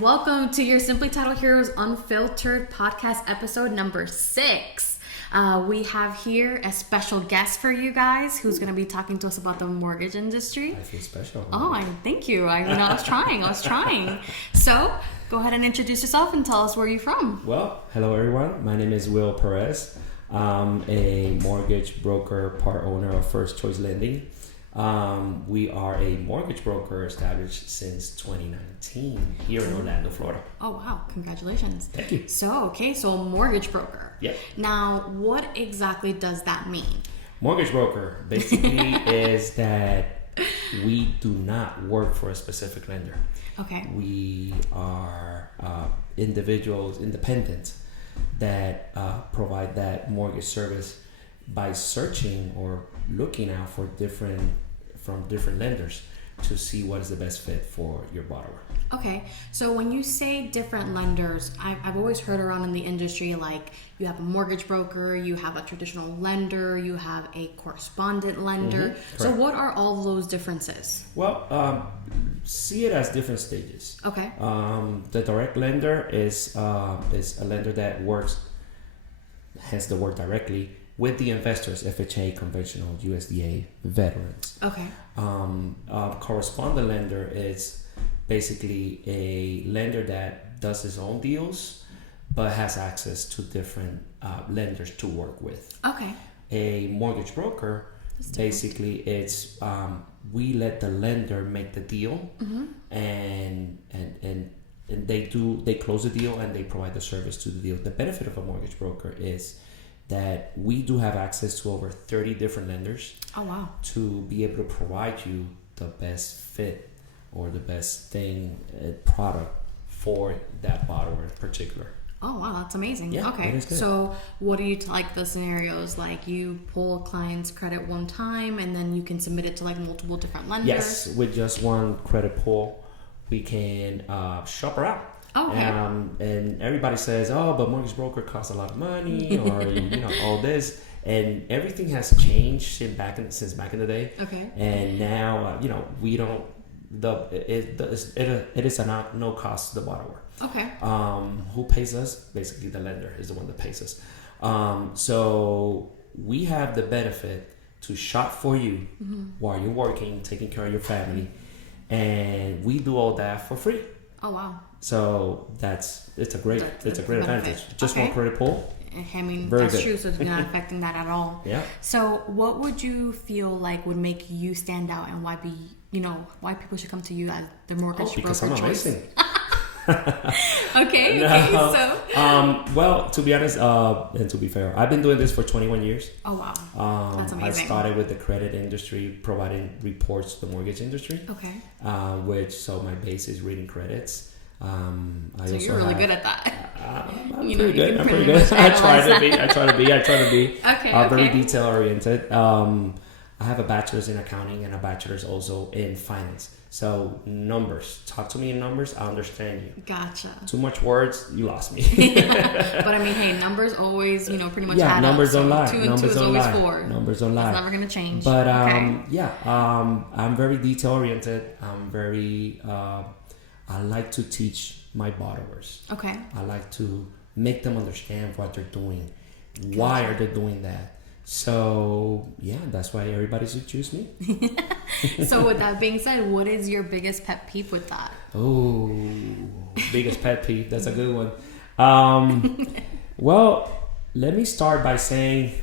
welcome to your Simply Title Heroes Unfiltered podcast episode number 6. We have here a special guest for you guys who's going to be talking to us about the mortgage industry. I feel special. Thank you. I was trying. So, go ahead and introduce yourself and tell us where you're from. Well, hello everyone. My name is Will Perez. I'm a mortgage broker, part owner of First Choice Lending. We are a mortgage broker established since 2019 here in Orlando, Florida. Oh, wow. Congratulations. Thank you. So a mortgage broker. Yeah. Now, what exactly does that mean? Mortgage broker basically is that we do not work for a specific lender. Okay. We are individuals, independent, that provide that mortgage service by searching or looking out for different lenders to see what is the best fit for your borrower. Okay, so when you say different lenders, I've always heard around in the industry, like you have a mortgage broker, you have a traditional lender, you have a correspondent lender. Mm-hmm. So what are all those differences? Well, see it as different stages. Okay. The direct lender is a lender that works, hence the word directly, with the investors, FHA, conventional, USDA, veterans. Okay. Correspondent lender is basically a lender that does his own deals, but has access to different lenders to work with. Okay. A mortgage broker, basically, it's we let the lender make the deal, mm-hmm. and they close the deal and they provide the service to the deal. The benefit of a mortgage broker is that we do have access to over 30 different lenders. Oh, wow. To be able to provide you the best fit or the best product for that borrower in particular. Oh, wow, that's amazing. Yeah, okay. So what do you like the scenarios? Like you pull a client's credit one time and then you can submit it to like multiple different lenders? Yes, with just one credit pull, we can shop around. Okay. And everybody says, oh, but mortgage broker costs a lot of money or, all this. And everything has changed since back in the day. Okay. And now, we don't, it is a no cost to the borrower. Okay. Who pays us? Basically, the lender is the one that pays us. So we have the benefit to shop for you mm-hmm. while you're working, taking care of your family. And we do all that for free. Oh, wow. So it's a great advantage. Just one credit pull. I mean, Very that's good. true. So it's not affecting that at all. Yeah. So what would you feel like would make you stand out, and why people should come to you as the mortgage because broker I'm choice? amazing. Okay. So. Well, to be honest, and to be fair, I've been doing this for 21 years. Oh, wow. That's amazing. I started with the credit industry, providing reports to the mortgage industry. Okay. So my base is reading credits. So you're really good at that. I'm pretty good. I try to be. Okay. Very detail oriented. I have a bachelor's in accounting and a bachelor's also in finance. So numbers, talk to me in numbers. I understand you. Gotcha. Too much words, you lost me. But I mean, hey, numbers always, pretty much add numbers up. don't lie. 2 and Numbers 2 is don't always lie. 4. Numbers don't lie. It's never gonna change. But okay. I'm very detail oriented. I'm very. I like to teach my borrowers. Okay. I like to make them understand what they're doing. Why are they doing that? So, that's why everybody should choose me. So with that being said, what is your biggest pet peeve with that? Oh, biggest pet peeve. That's a good one. Well, let me start by saying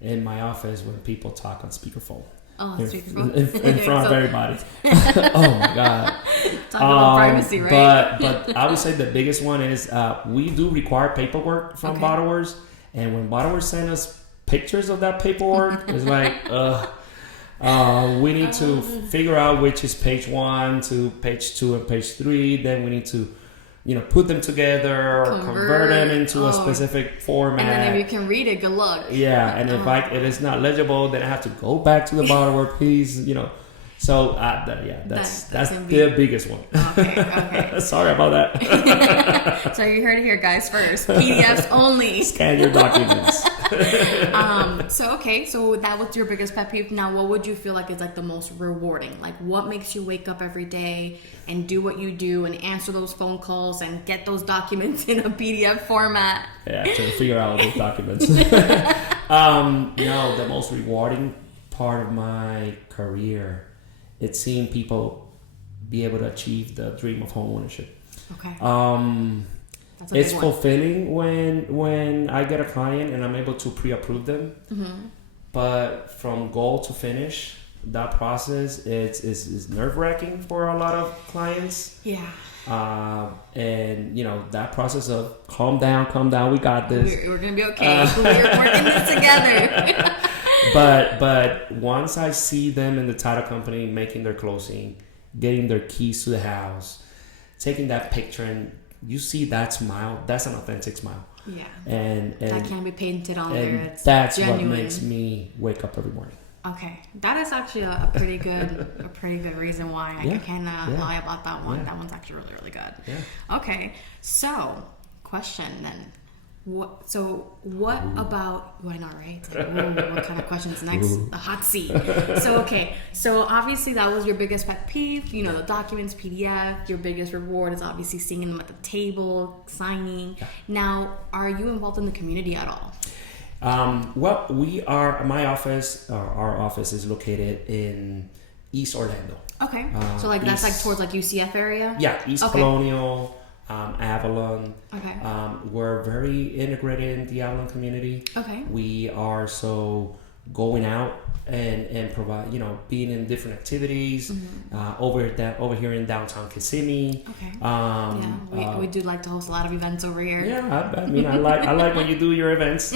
in my office when people talk on speakerphone. Oh, in front of everybody. Oh my God. Talk about privacy, right? But I would say the biggest one is we do require paperwork from borrowers, and when borrowers send us pictures of that paperwork, it's like we need to figure out which is page 1 to page 2 and page 3. Then we need to put them together or convert them into a specific format. And then if you can read it, good luck. Yeah, and if it is not legible, then I have to go back to the borrower, please. So that's the biggest one. Okay. Sorry about that. So you heard it here, guys. First, PDFs only. Scan your documents. So that was your biggest pet peeve. Now, what would you feel like is like the most rewarding? Like, what makes you wake up every day and do what you do and answer those phone calls and get those documents in a PDF format? Yeah, to figure out those documents. The most rewarding part of my career, it's seeing people be able to achieve the dream of home ownership. Okay. It's fulfilling when I get a client and I'm able to pre-approve them. Mm-hmm. But from goal to finish, that process is nerve-wracking for a lot of clients. Yeah. And that process of calm down, we got this. We're gonna be okay. We're working this together. But once I see them in the title company making their closing, getting their keys to the house, taking that picture, and you see that smile, that's an authentic smile. Yeah. And that can't be painted on there. It's that's genuine. what makes me wake up every morning. Okay, that is actually a pretty good reason why I cannot lie about that one. Yeah. That one's actually really, really good. Yeah. Okay, so question then. What about? Why not? Right? It's like, what kind of questions next? Ooh. The hot seat. So obviously that was your biggest pet peeve. The documents, PDF. Your biggest reward is obviously seeing them at the table, signing. Yeah. Now, are you involved in the community at all? Well, we are. Our office is located in East Orlando. Okay, so that's like towards like UCF area. Yeah, East Colonial. Avalon. Okay. We're very integrated in the Avalon community. Okay. We are so going out and provide, being in different activities. Mm-hmm. Over here in downtown Kissimmee. Okay. We do like to host a lot of events over here. Yeah, I like when you do your events.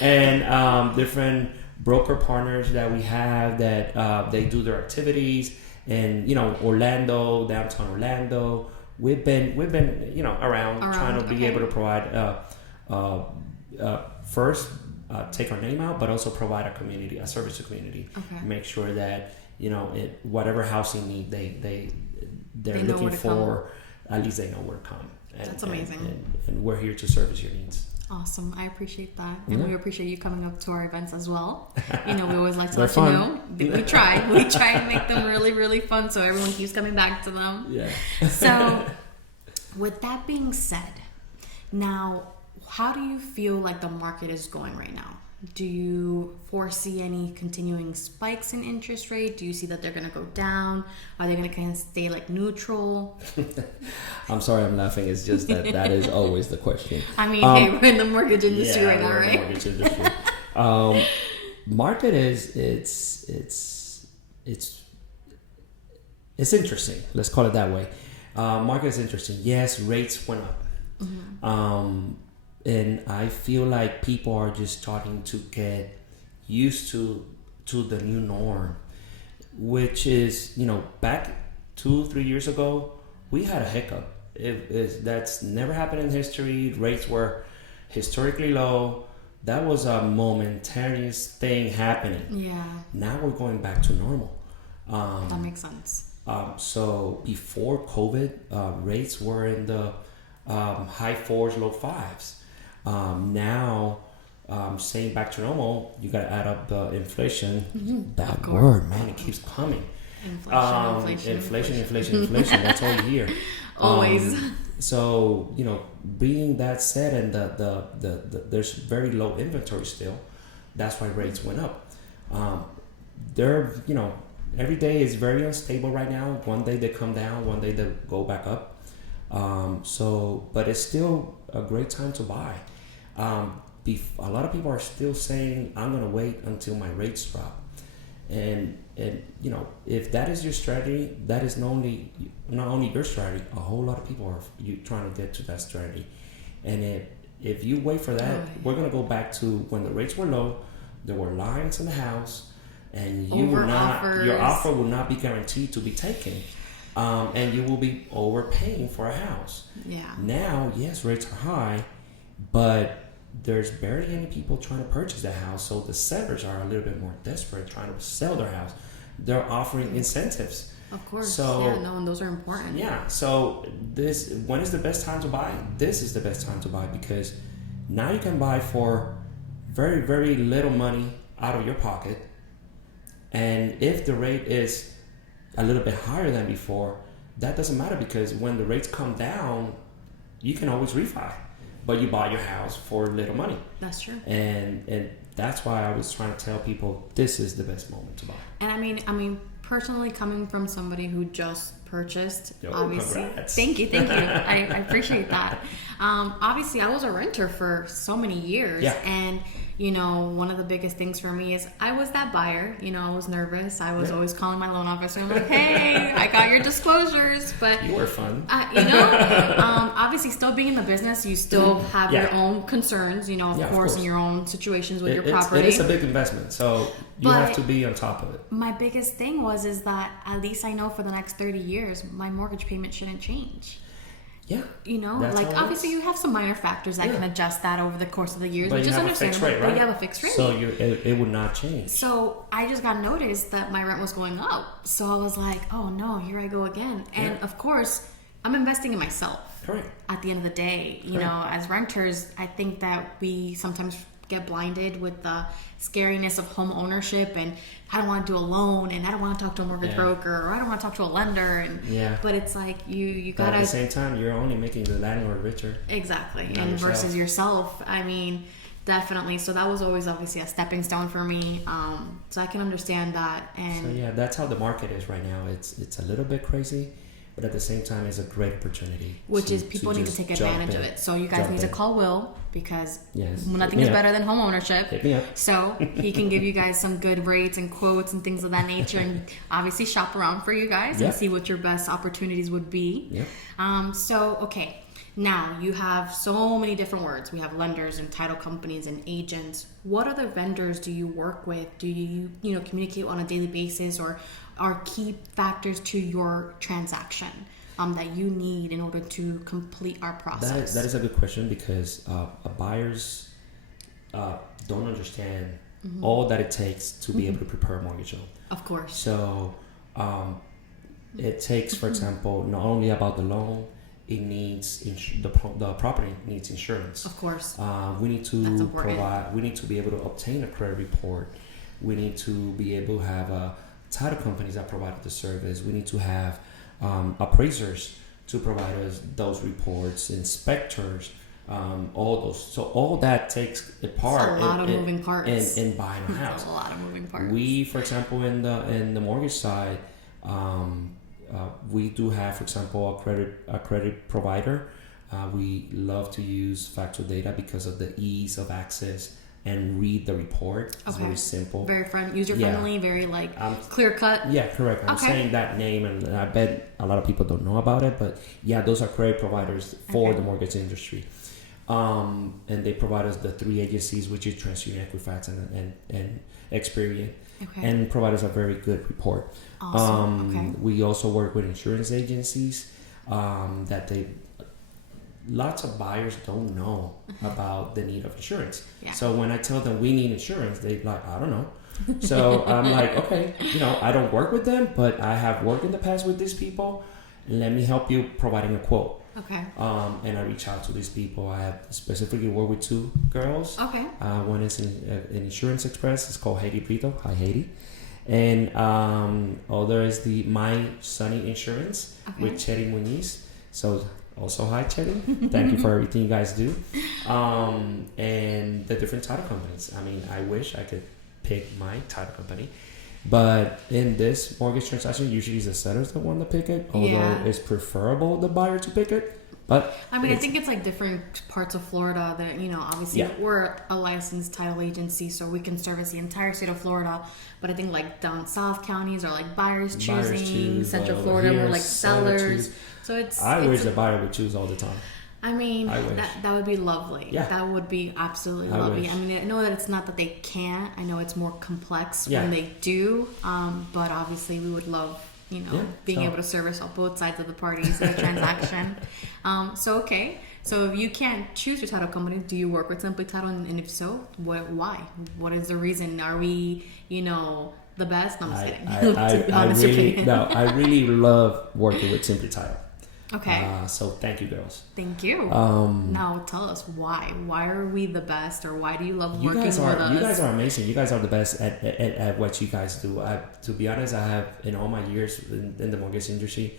And different broker partners that we have that they do their activities, and Orlando, downtown Orlando. We've been around trying to be able to provide first take our name out, but also provide a service to community. Okay. Make sure that whatever housing need they're looking for, at least they know where to come. That's amazing. And we're here to service your needs. Awesome. I appreciate that. And we appreciate you coming up to our events as well. We always like to let fun. you know. We try and make them really, really fun so everyone keeps coming back to them. Yeah. So with that being said, now how do you feel like the market is going right now? Do you foresee any continuing spikes in interest rate? Do you see that they're going to go down? Are they going to kind of stay like neutral? I'm sorry I'm laughing. It's just that is always the question. I mean, hey, we're in the mortgage industry right now, right? The mortgage industry. Market is it's interesting. Let's call it that way. Market is interesting. Yes, rates went up. Mm-hmm. And I feel like people are just starting to get used to the new norm, which is, back 2-3 years ago, we had a hiccup. That's never happened in history. Rates were historically low. That was a momentaneous thing happening. Yeah. Now we're going back to normal. That makes sense. So before COVID, rates were in the high 4s, low 5s. Now, saying back to normal, you got to add up the inflation. Mm-hmm. That word, man, it keeps coming. Inflation. That's all you hear. Always. So, being that said, and the there's very low inventory still. That's why rates went up. Every day is very unstable right now. One day they come down, one day they go back up. But it's still a great time to buy. A lot of people are still saying, I'm going to wait until my rates drop. And if that is your strategy, that is not only your strategy, a whole lot of people are trying to get to that strategy. And if you wait for that, we're going to go back to when the rates were low, there were lines in the house, and your offer will not be guaranteed to be taken. And you will be overpaying for a house. Yeah. Now, yes, rates are high, but there's barely any people trying to purchase that house. So the sellers are a little bit more desperate trying to sell their house. They're offering incentives. Of course. So, and those are important. Yeah. So when is the best time to buy? This is the best time to buy, because now you can buy for very, very little money out of your pocket. And if the rate is a little bit higher than before, that doesn't matter, because when the rates come down, you can always refi, but you buy your house for little money. That's true. And that's why I was trying to tell people this is the best moment to buy. And I mean, personally, coming from somebody who just purchased, obviously, congrats. thank you. I appreciate that. Obviously, I was a renter for so many years, and you know, one of the biggest things for me is I was that buyer. You know, I was nervous. I was always calling my loan officer. I'm like, hey, I got your disclosures, but you were fun. You know, obviously, still being in the business, you still have your own concerns. You know, of course, in your own situations with your property. It is a big investment, so you have to be on top of it. My biggest thing is that at least I know for the next 30 years, my mortgage payment shouldn't change. Yeah. You know, like obviously you have some minor factors that can adjust that over the course of the years, but which is understandable. Rate, right? But you have a fixed rate. So it would not change. So I just got notice that my rent was going up. So I was like, oh no, here I go again. And of course, I'm investing in myself. Correct. At the end of the day, you know, as renters, I think that we sometimes get blinded with the scariness of home ownership, and I don't want to do a loan, and I don't want to talk to a mortgage broker, or I don't want to talk to a lender, and but it's like you gotta. But at the same time, you're only making the landlord richer. Exactly, and versus yourself. I mean, definitely. So that was always obviously a stepping stone for me. So I can understand that. And so yeah, that's how the market is right now. It's a little bit crazy, but at the same time, it's a great opportunity. Which is people need to take advantage of it. So you guys need to call Will, because nothing is better than home ownership. Hit me up. So he can give you guys some good rates and quotes and things of that nature, and obviously shop around for you guys and see what your best opportunities would be. So, okay. Now, you have so many different words. We have lenders and title companies and agents. What other vendors do you work with? Do you communicate on a daily basis, or are key factors to your transaction that you need in order to complete our process? That is a good question, because buyers don't understand all that it takes to be able to prepare a mortgage loan. Of course. So it takes, for example, not only about the loan, it needs the property needs insurance. Of course. We need to provide. We need to be able to obtain a credit report. We need to be able to have title companies that provide the service. We need to have appraisers to provide us those reports, inspectors, all those. So all that takes a part. A lot of moving parts in buying a house. A lot of moving parts. We, for example, in the mortgage side. We do have, for example, a credit provider. We love to use factual data because of the ease of access and read the report. It's very simple, very user friendly, very clear cut. Yeah, correct. I'm saying that name, and I bet a lot of people don't know about it, but yeah, those are credit providers for the mortgage industry. And they provide us the 3 agencies, which is TransUnion, Equifax, and Experian. And provide us a very good report. Awesome. We also work with insurance agencies lots of buyers don't know about the need of insurance. So when I tell them we need insurance, they're like, I don't know. So I'm like, okay, I don't work with them, but I have worked in the past with these people. Let me help you providing a quote. And I reach out to these people. I have specifically worked with 2 girls. One is in Insurance Express. It's called Haiti Brito. Hi, Haiti. And other is the My Sunny Insurance with Chetty Muniz. So also, hi, Chetty. Thank you for everything you guys do. And the different title companies. I mean, I wish I could pick my title company. But in this mortgage transaction, usually the seller's the one to pick it, although it's preferable the buyer to pick it. But I mean, I think it's like different parts of Florida that, obviously we're a licensed title agency, so we can service the entire state of Florida. But I think like down south counties are like buyers choosing, Central Florida we're like sellers. So I wish the buyer would choose all the time. I mean, that would be lovely. That would be absolutely lovely. I mean, I know that it's not that they can't. I know it's more complex when they do. But obviously, we would love, being able to service on both sides of the parties in the transaction. So if you can't choose your title company, do you work with Simply Title? And if so, why? What is the reason? Are we, the best? No, I'm just kidding. I really love working with Simply Title. Okay. So thank you, girls. Thank you. Now tell us why. Why are we the best, or why do you love working with us? You guys are amazing. You guys are the best at what you guys do. To be honest, I have, in all my years in the mortgage industry,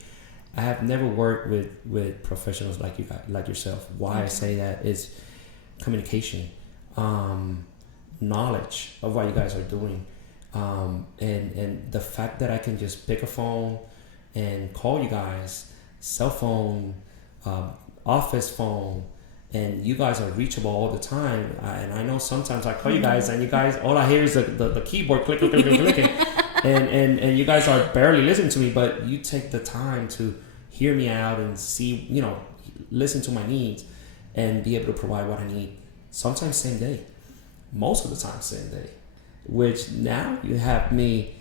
I have never worked with professionals like you guys, like yourself. Why I say that is communication, knowledge of what you guys are doing, and the fact that I can just pick a phone and call you guys, cell phone, office phone, and you guys are reachable all the time. And I know sometimes I call you guys, and you guys, all I hear is the keyboard clicking, and you guys are barely listening to me, but you take the time to hear me out and see, listen to my needs and be able to provide what I need. Sometimes same day, most of the time same day, which now you have me,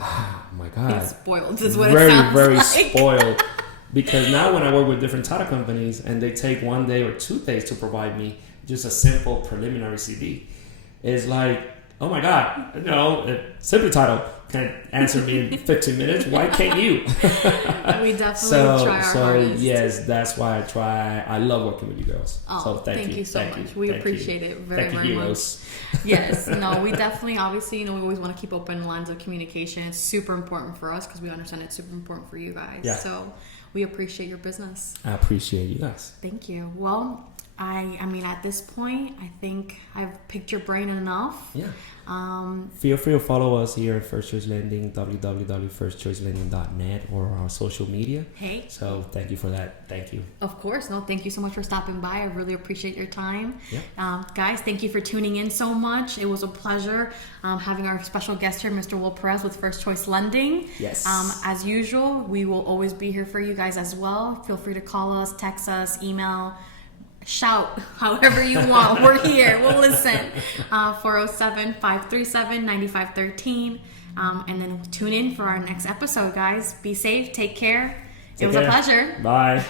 oh my God, it's spoiled is what very, it sounds very like. spoiled. Because now when I work with different title companies and they take 1 day or 2 days to provide me just a simple preliminary CD, it's like, oh my God, Simple Title can answer me in 15 minutes. Why can't you? We definitely try our hardest. Yes, that's why I try. I love working with you girls. Oh, so thank you so much. We appreciate it very, very much. Yes, no, we definitely, obviously, we always want to keep open lines of communication. It's super important for us because we understand it's super important for you guys. Yeah. So we appreciate your business. I appreciate you guys. Thank you. Well, I mean, at this point, I think I've picked your brain enough. Yeah. Feel free to follow us here at First Choice Lending, www.firstchoicelending.net, or our social media. Hey. So thank you for that. Thank you. Of course. No, thank you so much for stopping by. I really appreciate your time. Yeah. Guys, thank you for tuning in so much. It was a pleasure having our special guest here, Mr. Will Perez with First Choice Lending. Yes. As usual, we will always be here for you guys as well. Feel free to call us, text us, email, shout, however you want. We're here. We'll listen. 407-537-9513. And then tune in for our next episode, guys. Be safe. Take care. It was a pleasure. Bye.